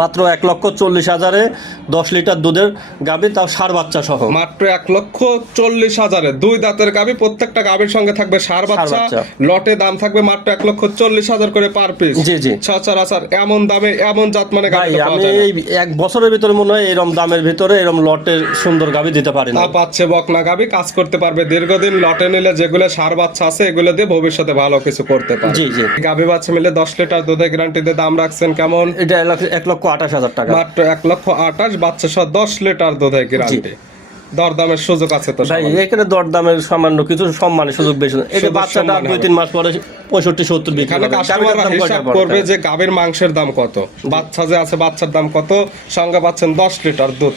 মাত্র 1,40,000-এ 10 লিটার দুধের গাভী, তাও ষাঁড় বাচ্চা সহ। মাত্র 1,40,000-এ 2 দাঁতের গাভী, প্রত্যেকটা গাভীর সঙ্গে থাকবে ষাঁড় বাচ্চা। লটে দাম থাকবে মাত্র 1,40,000 করে পার পিস। জি জি। সচরাচর এমন দামে এমন জাত মানে গাভী ভাই আমি এই 1 বছরের ভিতরে মনে হয় এরকম দামের ভিতরে এরকম লটের সুন্দর গাভী দিতে পারি না। পাচ্ছে বকনা গাভী, কাজ করতে পারবে দীর্ঘদিন। লটে নিলে যেগুলো ষাঁড় বাচ্চা আছে এগুলো দিয়ে ভবিষ্যতে ভালো কিছু করতে পারবে। জি জি। গাভী বাচ্চা মিলে 10 লিটার দুধের গ্যারান্টিতে দাম রাখছেন কেমন? এটা 1,28,000 টাকা। মাত্র 1,28,000, বাচ্চা সহ 10 লিটার দুধের গ্যারান্টি। দরদামের সুযোগ আছে তো ভাই? এখানে দরদামের সামান্য কিছু সম্মানের সুযোগ বেশি। এটা বাচ্চাটা 2-3 মাস পরে 65-70 বিক্রি হবে। কাস্টমাররা হিসাব করবে যে গাভীর মাংসের দাম কত, বাচ্চা যে আছে বাচ্চার দাম কত, সঙ্গে পাচ্ছেন 10 লিটার দুধ।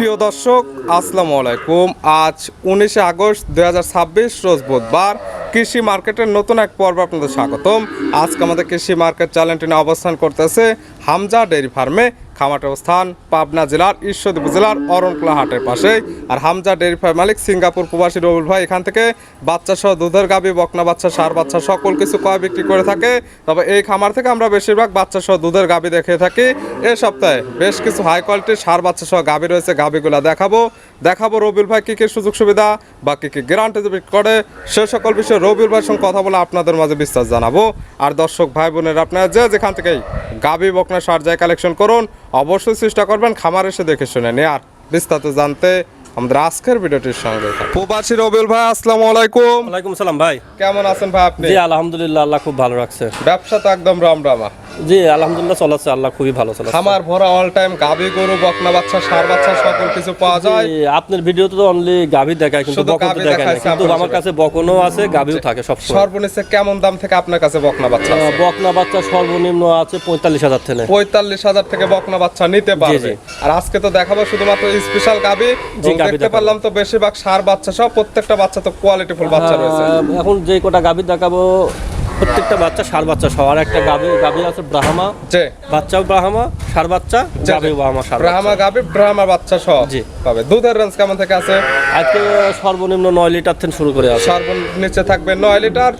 প্রিয় দর্শক, আসসালামু আলাইকুম। আজ 19 আগস্ট 2026 রোজ বুধবার। কৃষি মার্কেটের নতুন এক পর্ব আপনাদের স্বাগতম। আজকে আমাদের কৃষি মার্কেট চ্যানেলটি নিয়ে অবস্থান করতেছে হামজা ডেইরি ফার্মে। খামারের অবস্থান পাবনা জেলার ঈশ্বরদী উপজেলার অরণকুলা হাটের পাশে। আর হামজা ডেইরি ফার্ম মালিক সিঙ্গাপুর প্রবাসী রবিউল ভাই এখান থেকে বাচ্চা সহ দুধের গাভী, বকনা বাচ্চা, ষাঁড় বাচ্চা সকল কিছু ক্রয় বিক্রি করে থাকে। তবে এই খামার থেকে আমরা বেশিরভাগ বাচ্চা সহ দুধের গাভী দেখে থাকি। এই সপ্তাহে বেশ কিছু হাই কোয়ালিটির ষাঁড় বাচ্চা সহ গাভী রয়েছে, গাভীগুলা দেখাবো রবিউল ভাই কী কী সুযোগ সুবিধা বা কী কী গ্যারান্টি বিক্রি করে, সে সকল বিষয়ে রবিউল ভাইয়ের সঙ্গে কথা বলে আপনাদের মাঝে বিস্তার জানাবো। আর দর্শক ভাই বোনের আপনারা যেখান থেকেই গাভী, বকনা, ষাঁড় যায় কালেকশন করুন, অবশ্যই চেষ্টা করবেন খামার এসে দেখে শুনে নিয়ে। আর বিস্তারিত জানতে আমাদের আজকের ভিডিওটির সঙ্গে প্রবাসী রবিউল ভাই, আসসালামু আলাইকুম। ওয়ালাইকুম সালাম ভাই। কেমন আছেন ভাই আপনি? জি আলহামদুলিল্লাহ, আল্লাহ খুব ভালো রাখছে। ব্যবসা তো একদম রমরমা। জি আলহামদুলিল্লাহ চলাচ্ছে, আল্লাহ খুবই ভালো চলাচ্ছে। খামার ভরা অল টাইম গাভী, গরু, বকনা বাচ্চা, ষাঁড় বাচ্চা সকল কিছু পাওয়া যায়। আপনার ভিডিওতে তো অনলি গাভী দেখায়, কিন্তু বকন তো দেখায় না। কিন্তু আমার কাছে বকনও আছে, গাভীও থাকে সব সময়। সর্বনিম্ন কেমন দাম থেকে আপনার কাছে বকনা বাচ্চা? বকনা বাচ্চা সর্বনিম্ন আছে 45,000 থেকে। 45,000 থেকে বকনা বাচ্চা নিতে পারবে। আর আজকে তো দেখাবো শুধুমাত্র স্পেশাল গাভী। দেখতে পারলাম তো বেশিরভাগ ষাঁড় বাচ্চা সহ, প্রত্যেকটা বাচ্চা তো কোয়ালিটিফুল বাচ্চা রয়েছে। এখন যে কটা গাভী দেখাবো প্রত্যেকটা বাচ্চা ষাঁড় বাচ্চা সহ। আর একটা গাভী আছে ব্রাহ্মা, বাচ্চাও ব্রাহ্মা, ষাঁড় বাচ্চা, গাভী ব্রাহ্মা, ষাঁড় ব্রাহ্মা গাভী, ব্রাহ্মা বাচ্চা সহ। জি পাবে। দুধের রেঞ্জ কেমন থেকে আছে? আজকে সর্বনিম্ন 9 লিটার থেকে শুরু করে আছে। সর্বনিচে থাকবে 9 লিটার,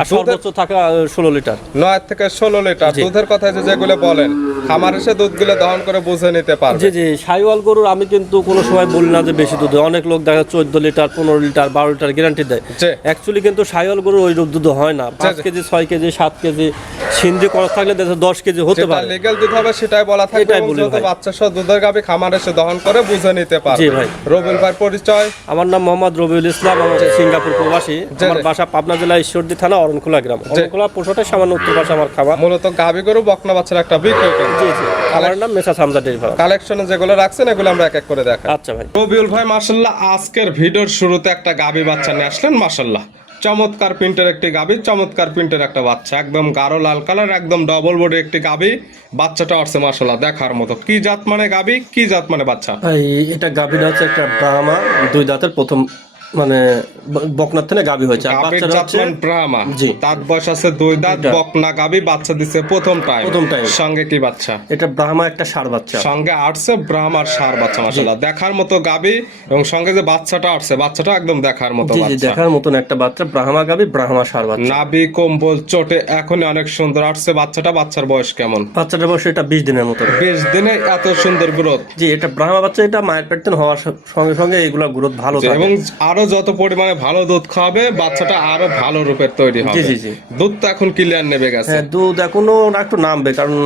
আর সর্বোচ্চ থাকে 16 লিটার। 9 থেকে 16 লিটার দুধের কথা যেগুলো বলেন, খামার এসে দুধগুলো দহন করে বুঝে নিতে পারবে। জি জি। শাহিওয়াল গরুর আমি কিন্তু কোনো সময় বলি না যে বেশি দুধ। অনেক লোক দেখা 14 লিটার, 15 লিটার, 12 লিটার গ্যারান্টি দেয়। অ্যাকচুয়ালি কিন্তু শাহিওয়াল গরুর ওই দুধ হয় না। 5 কেজি, 6 কেজি, 7 কেজি সিন্ধি করা থাকলে 10 কেজি হতে পারে। লিগ্যাল দুধ হবে সেটাই বলা থাকে। এটাই বলি ভাই। বাচ্চা সহ দুধের গাভী খামার এসে দহন করে বুঝে নিতে পারবে। জি ভাই। রবিউল ভাই পরিচয়? আমার নাম মোহাম্মদ রবিউল ইসলাম, আমার সিঙ্গাপুর প্রবাসী। আমার বাসা পাবনা জেলা ঈশ্বরদী থানা অরণকুলা গ্রাম। অরণকুলা পোষাটা সামান্য উত্তর পাশে আমার খামার। মূলত গাভী, গরু, বকনা বাচ্চার একটা বিক্রয় কেন্দ্র। জি জি। আমার নাম মেসাজ হামজা ডেইরি ফার্ম। কালেকশনে যেগুলো রাখছেন এগুলো আমরা এক এক করে দেখাই। আচ্ছা ভাই। রবিউল ভাই মাশাআল্লাহ আজকের ভিডিওর শুরুতে একটা গাভী বাচ্চা নিয়ে আসলেন। মাশাআল্লাহ চমৎকার প্রিন্টের একটি গাভী, চমৎকার প্রিন্টের একটা বাচ্চা, একদম গাঢ় লাল কালার, একদম ডবল বডি একটি গাভী। বাচ্চাটা আসছে মাশাআল্লাহ দেখার মতো। কি জাত মানে গাভী, কি জাত মানে বাচ্চা? এটা গাভীটা হচ্ছে একটা ব্রাহ্মা, 2 দাঁতের প্রথম, মানে বকনার থেকে গাভী হয়েছে। আর বাচ্চাটা হচ্ছে ব্রাহ্মা। জি। দাঁত বয়স আছে 2 দাঁত, বকনা গাভী, বাচ্চা দিছে প্রথম টাইম। সঙ্গে কি বাচ্চা? এটা ব্রাহ্মা, একটা ষাঁড় বাচ্চা সঙ্গে আসছে ব্রাহ্মার ষাঁড় বাচ্চা। মাশাআল্লাহ দেখার মতো গাভী, এবং সঙ্গে যে বাচ্চাটা আসছে বাচ্চাটা একদম দেখার মতো বাচ্চা। জি দেখার মতন একটা বাচ্চা, ব্রাহ্মা গাভী, ব্রাহ্মা ষাঁড় বাচ্চা। নাভি, কম্বল, চোটে এখনই অনেক সুন্দর আসছে বাচ্চাটা। বাচ্চার বয়স কেমন? বাচ্চাটার বয়স এটা 20 দিনের মতো। 20 দিনে এত সুন্দর গ্রোথ? জি। এটা ব্রাহ্মা বাচ্চা, এটা মায়ের পেট থেকে হওয়ার সঙ্গে সঙ্গে এগুলা গ্রোথ ভালো থাকে, এবং আরো যত পরিমাণে ভালো দুধ খাওয়াবে বাচ্চাটা আরো ভালো রূপের তৈরি হবে। জি জি জি। দুধ তো এখন ক্লিয়ার নেমে গেছে। হ্যাঁ, দুধ এখনো একটু নামবে, কারণ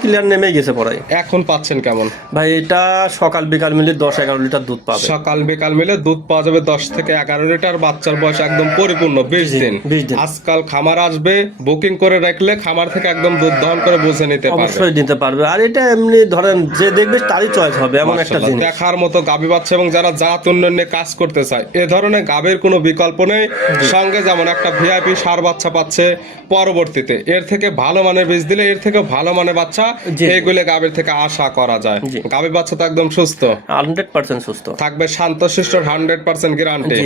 ক্লিয়ার নেমে গেছে পড়াই। এখন পাচ্ছেন কেমন ভাই? এটা সকাল বিকাল মিলে 10-11 লিটার দুধ পাবে। সকাল বিকাল মিলে দুধ পাওয়া যাবে 10 থেকে 11 লিটার। বাচ্চার বয়স একদম পরিপূর্ণ 20 দিন। আজকাল খামার আসবে, বুকিং করে রাখলে খামার থেকে একদম দুধ দহন করে বুঝে নিতে পারবে। অবশ্যই নিতে পারবে। আর এটা এমনি ধরেন যে দেখবে তারই চয়েস হবে, এমন একটা জিনিস। দেখার মতো গাভী বাচ্চা, এবং যারা জাত উন্নয়নে কাজ করতে চায় এ ধরনের গাভীর কোনো বিকল্প নেই। সঙ্গে যেমন একটা ভিআইপি সার বাচ্চা পাচ্ছে, পরবর্তীতে এর থেকে ভালো মানের বীজ দিলে এর থেকে ভালো মানের বাচ্চা এইগুলো গাভীর থেকে আশা করা যায়। গাভীর বাচ্চা তো একদম সুস্থ, 100% সুস্থ থাকবে শান্তশিষ্টর 100% গ্যারান্টি।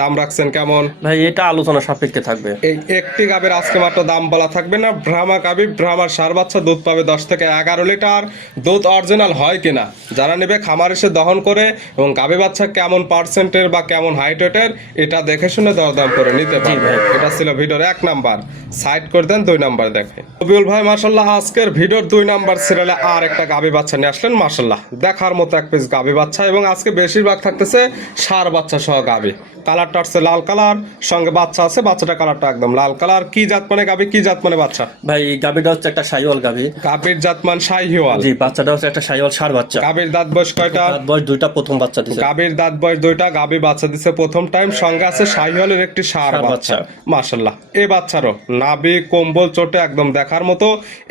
দাম রাখছেন কেমন ভাই? এটা আলোচনা সাপেক্ষে থাকবে। এই একটি গাভীর আজকে মাত্র দাম বলা থাকবে না। ব্রাহ্মা গাভী, ব্রাহ্মার সার বাচ্চা, দুধ পাবে 10 থেকে 11 লিটার। দুধ অরিজিনাল হয় কিনা যারা নেবে খামার এসে দহন করে এবং গাভী বাচ্চা কেমন পার্সেন্টের বা কেমন হাইটের এটা দেখে শুনে দরদাম করে নিতে পারবে। এটা ছিল ভিডিওর 1 নাম্বার। সাইড করে দেন 2 নাম্বার দেখে। রবিউল ভাই মাশাআল্লাহ আজকের ভিডিওর 2 নাম্বার সিরিয়ালে আর একটা গাভী বাচ্চা নিয়ে আসলেন। মাশাআল্লাহ দেখার মতো এক পিস গাভী বাচ্চা এবং আজকে বেশিরভাগ থাকতেছে সার বাচ্চা সহ গাভী। কালারটা হচ্ছে লাল কালার, সঙ্গে বাচ্চা আছে, বাচ্চাটা কালারটা একদম লাল কালার। কি জাত মানে গাভী, কি জাত মানে বাচ্চা? ভাই গাভীটা হচ্ছে একটা শাহিওয়াল গাভী। গাভীর জাত মান শাহিওয়াল। জি, বাচ্চাটা হচ্ছে একটা শাহিওয়াল সার বাচ্চা। গাভীর দাঁত বয়স কয়টা? দাঁত বয়স 2টা, প্রথম বাচ্চা দিছে। গাভীর দাঁত বয়স 2টা, গাভী বাচ্চা দিছে প্রথম টাইম। সঙ্গে আছে শাহিওয়ালের একটি সার বাচ্চা। মাশাআল্লাহ এই বাচ্চারও নাভি কম্বল চোটে একদম দেখার মতো।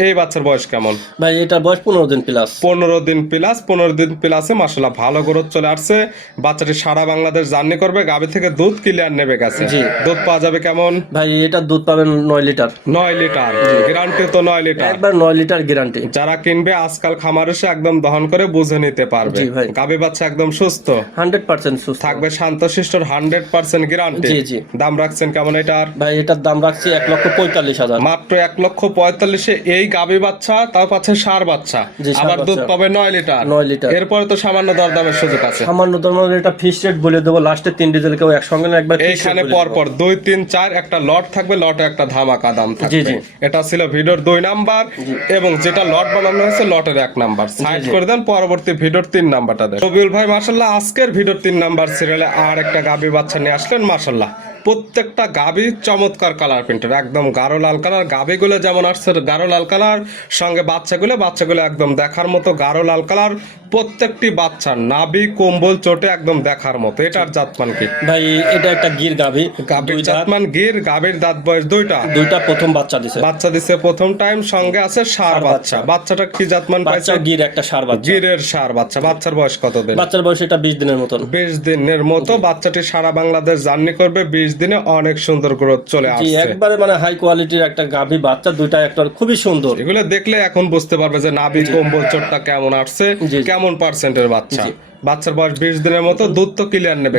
এই বাচ্চার বয়স কেমন? ভাই এটার বয়স 15 দিন প্লাস। 15 দিন প্লাস। 15 দিন প্লাসে মাশাআল্লাহ ভালো গ্রোথ চলে আসছে। বাচ্চাটি সারা বাংলাদেশ জার্নি করবে। গাভী থেকে দুধ ক্লিয়ার নেবে গেছে। দুধ পাওয়া যাবে কেমন? ভাই এটা দুধ পাবেন 9 লিটার। 9 লিটার গ্যারান্টি তো 9 লিটার, একবার 9 লিটার গ্যারান্টি। যারা কিনবে আজকাল খামার এসে একদম দহন করে বুঝে নিতে পারবে। গাভী বাচ্চা একদম সুস্থ, 100% সুস্থ থাকবে শান্তশিষ্টর 100% গ্যারান্টি। জি জি। দাম রাখছেন কেমন এটার? ভাই এটার দাম রাখছি 1,45,000। মাত্র 1,45,000 এই গাভী বাচ্চা, তাও পাচ্ছে সার বাচ্চা, আবার দুধ পাবে 9 লিটার। 9 লিটার। এরপরে তো সামান্য দরদামের সুযোগ আছে। সামান্য দরদামের এটা ফিক্সড রেট বলে দেবো। লাস্টে 3 ডিজেল কেউ একসঙ্গে না, একবার এইখানে পরপর 2, 3, 4 একটা লট থাকবে, লটে একটা ধামাকা দাম থাকবে। এটা ছিল ভিডিওর 2 নাম্বার এবং যেটা লট বানানো হয়েছে লটের 1 নাম্বার। সাইড করে দেন, পরবর্তী ভিডিওর 3 নাম্বারটা দেন। রবিউল ভাই মাশাআল্লাহ আজকের ভিডিওর 3 নাম্বার সিরিয়ালে আর একটা গাভী বাচ্চা নিয়ে আসলেন। মাশাআল্লাহ প্রত্যেকটা গাভী চমৎকার কালার প্রিন্টের, একদম গাঢ় লাল কালার। গাভীগুলো যেমন আসছে গাঢ় লাল কালার, সঙ্গে বাচ্চাগুলো একদম দেখার মতো গাঢ় লাল কালার। প্রত্যেকটি বাচ্চা নাভি কম্বল চোটে একদম দেখার মতো। এটার জাতমান কি? ভাই এটা একটা গির গাভী। গাভীর জাতমান গির। গাভীর দাঁত বয়স 2টা, প্রথম বাচ্চা দিছে। বাচ্চা দিছে প্রথম টাইম। সঙ্গে আছে সার বাচ্চা। বাচ্চাটা কি জাতমান পাইছে? গির একটা সার বাচ্চা। গিরের সার বাচ্চা। বাচ্চার বয়স কত দিন? বাচ্চার বয়স এটা 20 দিনের মতন। 20 দিনের মতো। বাচ্চাটি সারা বাংলাদেশ জার্নি করবে। 20 দিনে অনেক সুন্দর গ্রোথ চলে আসছে। একবারে মানে হাই কোয়ালিটির একটা গাভী বাচ্চা, 2টা একটা খুবই সুন্দর। এগুলো দেখলে এখন বুঝতে পারবে যে নাভি কম্বল চোটটা কেমন আসছে, কেমন পার্সেন্টের বাচ্চা। বাচ্চার বয়স 20 দিনের মতো। দুধ তো ক্লিয়ার নেবে।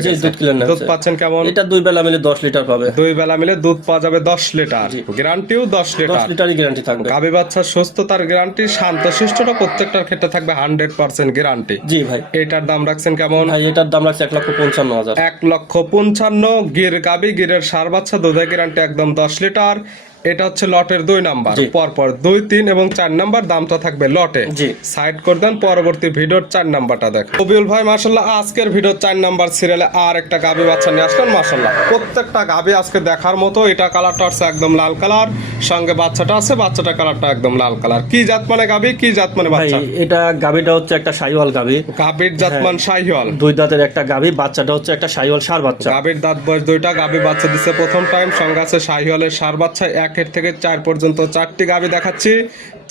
দুধ পাচ্ছেন কেমন? এটা 2 বেলা মিলে 10 লিটার পাবে। 2 বেলা মিলে দুধ পাওয়া যাবে 10 লিটার। গ্যারান্টিও 10 লিটার। 10 লিটারই গ্যারান্টি থাকবে। গাভী বাচ্চার সুস্থতার গ্যারান্টি, শান্তশিষ্টটা প্রত্যেকটার ক্ষেত্রে থাকবে 100% গ্যারান্টি। জি ভাই। এটার দাম রাখছেন কেমন? ভাই এটার দাম রাখছে 1,55,000। 1,55,000 গির গাভী, গিরের সার বাচ্চা, দুধের গ্যারান্টি একদম 10 লিটার। এটা হচ্ছে লটের 2 নাম্বার। পরপর 2, 3 এবং 4 নাম্বার দামটা থাকবে লটে। সাইড করে দেন, পরবর্তী ভিডিওর 4 নাম্বারটা দেখেন। রবিউল ভাই মাশাআল্লাহ আজকের ভিডিওর 4 নাম্বার সিরিয়ালে আর একটা গাভী বাচ্চা নিয়ে আসলেন। মাশাআল্লাহ প্রত্যেকটা গাভী আজকে দেখার মতো। এটা কালারটা আছে একদম লাল কালার, সঙ্গে বাচ্চাটা আছে, বাচ্চাটা কালারটা একদম লাল কালার। কি জাত মানে গাভী, কি জাত মানে বাচ্চা? এটা গাভীটা হচ্ছে একটা শাহিওয়াল গাভী। গাভীর জাত মান শাহিওয়াল। 2 দাঁতের একটা গাভী। বাচ্চাটা হচ্ছে একটা শাহিওয়াল সার বাচ্চা। গাভীর দাঁত বয়স 2টা, গাভী বাচ্চা দিছে প্রথম টাইম। সঙ্গে আছে শাহিওয়ালের সার বাচ্চা। 1 থেকে 4 পর্যন্ত 4টি গাভী দেখাচ্ছি।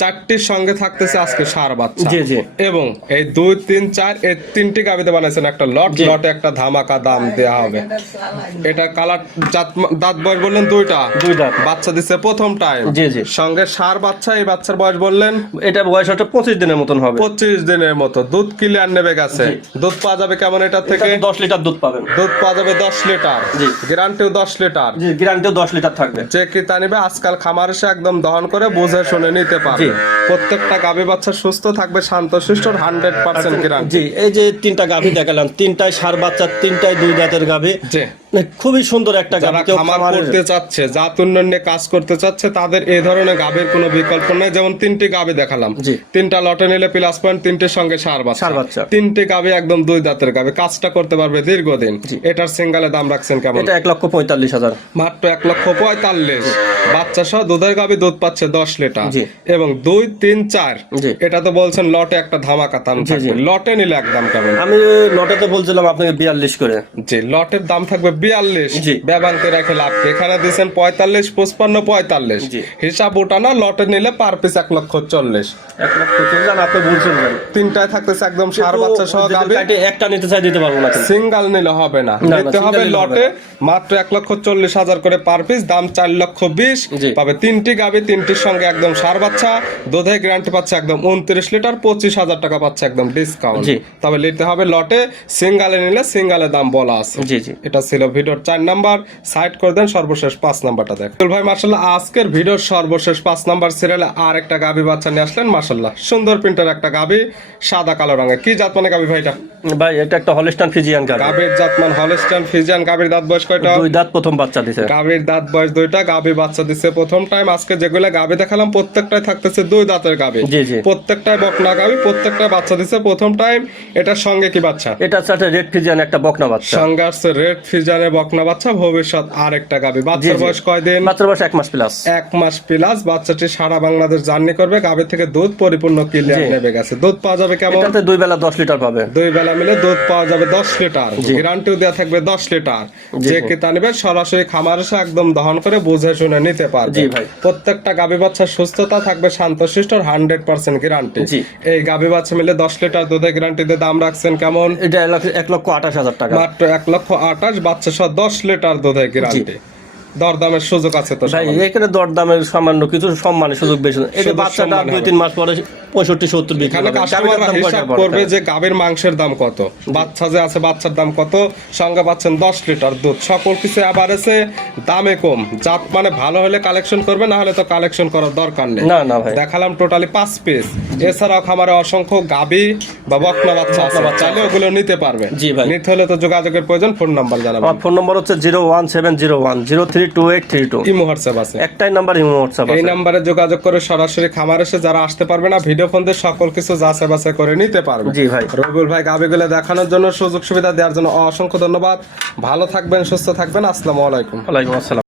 4টির সঙ্গে থাকতেছে আজকে সার বাচ্চা। জি জি। এবং এই 2, 3, 4 এই 3টি গাভীতে বানাইছেন একটা লট। লটে একটা ধামাকা দাম দেয়া হবে। এটা কালার দাঁত বয়স বললেন 2টা, 2 দাঁত। বাচ্চা দিছে প্রথম টাইম। জি জি। সঙ্গে সার বাচ্চা। এই বাচ্চার বয়স বললেন? এটা বয়স হচ্ছে 25 দিনের মতন হবে। 25 দিনের মতো। দুধ ক্লিয়ার নেবে গেছে। দুধ পাওয়া যাবে কেমন এটা থেকে? 10 লিটার দুধ পাবেন। দুধ পাওয়া যাবে 10 লিটার। জি। গ্যারান্টিও 10 লিটার। জি, গ্যারান্টিও 10 লিটার থাকবে। যে ক্রেতা নেবে আজকাল খামার এসে একদম দহন করে বুঝে শুনে নিতে পারবে। প্রত্যেকটা গাভী বাচ্চা সুস্থ থাকবে, শান্তশিষ্টর 100% গ্যারান্টি। জি, এই যে 3টা গাভী দেখালাম, 3টাই সার বাচ্চা, 3টাই 2 দাঁতের গাভী। জি। খুবই সুন্দর একটা গাভী। যারা খামার করতে চাচ্ছে, জাত উন্নয়নে কাজ করতে চাচ্ছে, তাদের এই ধরনের গাভীর কোনো বিকল্প নাই। যেমন 3টি গাভী দেখালাম, 3টা লটে নিলে প্লাস পয়েন্ট, 3টের সঙ্গে সার বাচ্চা। 3টি গাভী একদম 2 দাঁতের গাভী, কাজটা করতে পারবে দীর্ঘদিন। এটার সিঙ্গেলে দাম রাখছেন কেমন? এটা 1,45,000। মাত্র 1,45,000। বাচ্চা সহ দুধের গাভী, দুধ পাচ্ছে 10 লিটার। এবং 2, 3, 4 এটা তো বলছেন লটে একটা ধামাকা দাম থাকবে। লটে নিলে একদম কেমন? আমি লটে তো বলছিলাম আপনাকে 42 করে। জি, লটের দাম থাকবে 42 জি। ব্যবান্তে রাখে লাভ কি? এখানে দিয়েছেন 45 55 45 জি। হিসাব ওঠানা লটে নিলে পার পিস 1,40,000 1 লক্ষ 40 আপনি বলছেন কেন? তিনটায় থাকতেছে একদম সার বাচ্চা সহ যদি গাবে কাটে একটা নিতে চাই দিতে পারবো না কিন্তু। সিঙ্গেল নিলে হবে না, না, নিতে single হবে নিলে হবে লটে মাত্র 1,40,000 করে পার পিস, দাম 4,20,000 জি। পাবে তিনটি গাবি, তিনটির সঙ্গে একদম সার বাচ্চা, দুধে গ্যারান্টি পাচ্ছে একদম 29 লিটার, 25,000 টাকা পাচ্ছে একদম ডিসকাউন্ট। জি। তবে নিতে হবে লটে, সিঙ্গেলে নিলে সিঙ্গেলের দাম বলা আছে। জি জি। এটা ছিল ভিডিওর 4 নাম্বার, সাইড করে দেন, সর্বশেষ 5 নাম্বারটা দেখ ভাই। মাশাআল্লাহ আজকের ভিডিওর সর্বশেষ 5 নাম্বার সিরিয়ালে আর একটা গাবি বাচ্চা নিয়ে আসলেন। মাশাআল্লাহ সুন্দর প্রিন্টের একটা গাবি, সাদা কালো রঙের। কি জাত মানে গাবি ভাইটা? ভাই এটা একটা হলস্টাইন ফ্রিজিয়ান গাবি। গাবির জাতমান হলস্টাইন ফ্রিজিয়ান। গাবির দাঁত বয়স কয়টা? 2 দাঁত, প্রথম বাচ্চা দিছে। গাবির দাঁত বয়স 2টা, গাবি বাচ্চা দিচ্ছে প্রথম টাইম। আজকে যেগুলো গাবি দেখালাম প্রত্যেকটাই থাকতেছে 2 দাঁতের গাবি, জি জি। প্রত্যেকটাই বকনা গাবি, প্রত্যেকটাই বাচ্চা দিচ্ছে প্রথম টাইম। এটার সঙ্গে কি বাচ্চা? এটা হচ্ছে একটা রেড ফ্রিজিয়ান একটা বকনা বাচ্চা। সঙ্গে আসছে রেড ফ্রিজিয়ানের বকনা বাচ্চা, ভবিষ্যৎ আর একটা গাবি। বাচ্চার জি। বয়স কয়দিন? বাচ্চার বয়স 1 মাস প্লাস। 1 মাস প্লাস। বাচ্চাটি সারা বাংলাদেশ জার্নি করবে, গাবি থেকে দুধ পরিপূর্ণ ক্লিয়ার জি। নেবে গেছে। দুধ পাওয়া যাবে কেমন? এটাতে 2 বেলা 10 লিটার পাবে। 2 বেলা মিলে দুধ পাওয়া যাবে 10 লিটার, জি। গ্যারান্টিও দেওয়া থাকবে 10 লিটার। জি, যে জি। ক্রেতা নেবে সরাসরি খামার এসে একদম দহন করে বুঝে শুনে নিতে পারবে। জি ভাই। প্রত্যেকটা গাবি বাচ্চার সুস্থতা থাকবে শান্তশিষ্ট, 100% গ্যারান্টি। জি। এই গাবি বাচ্চা মিলে 10 লিটার দুধের গ্যারান্টিতে দাম রাখছেন কেমন? এটা 1,28,000 টাকা। মাত্র 1,28,000, বাচ্চা সহ 10 লিটার দুধের গ্যারান্টি। দরদামের সুযোগ আছে তো? ভাই এখানে দরদামের সামান্য কিছু সম্মানের সুযোগ বেশি না। এটা সুযোগ বাচ্চাটা সম্মান হবে। 2-3 মাস পরে 65-70 বিক্রি এখানে হবে। কাস্টমাররা গাভীটার দাম হিসাব কয়টা করবে পড়ে? যে গাভীর মাংসের দাম কত, বাচ্চা যে আছে বাচ্চার দাম কত, সঙ্গে পাচ্ছেন 10 লিটার দুধ, সকল কিছু আবার এসে দামে কম। জাত মানে ভালো হলে কালেকশন করবে, না হলে তো কালেকশন করার দরকার নেই। না না ভাই। দেখালাম টোটালি 5 পিস। এছাড়াও খামারে অসংখ্য গাভী বা বকনা বাচ্চা আছে, চাইলে ওগুলো নিতে পারবে। জি ভাই। নিতে হলে তো যোগাযোগের প্রয়োজন। ফোন নাম্বার জানাবেন। আমার ফোন নম্বর হচ্ছে 01701032832। ইমো হোয়াটসঅ্যাপ আছে? একটাই নাম্বার, ইমো হোয়াটসঅ্যাপ এই আছে। নাম্বারে যোগাযোগ করে সরাসরি খামার এসে যারা আসতে পারবে না, ভিডিও ফোন দিয়ে সকল কিছু যাচাই বাছাই করে নিতে পারবে। জি ভাই। রবিউল ভাই গাবিগুলো দেখানোর জন্য, সুযোগ সুবিধা দেওয়ার জন্য অসংখ্য ধন্যবাদ। ভালো থাকবেন, সুস্থ থাকবেন। আসসালামু আলাইকুম। ওয়ালাইকুম আসসালাম।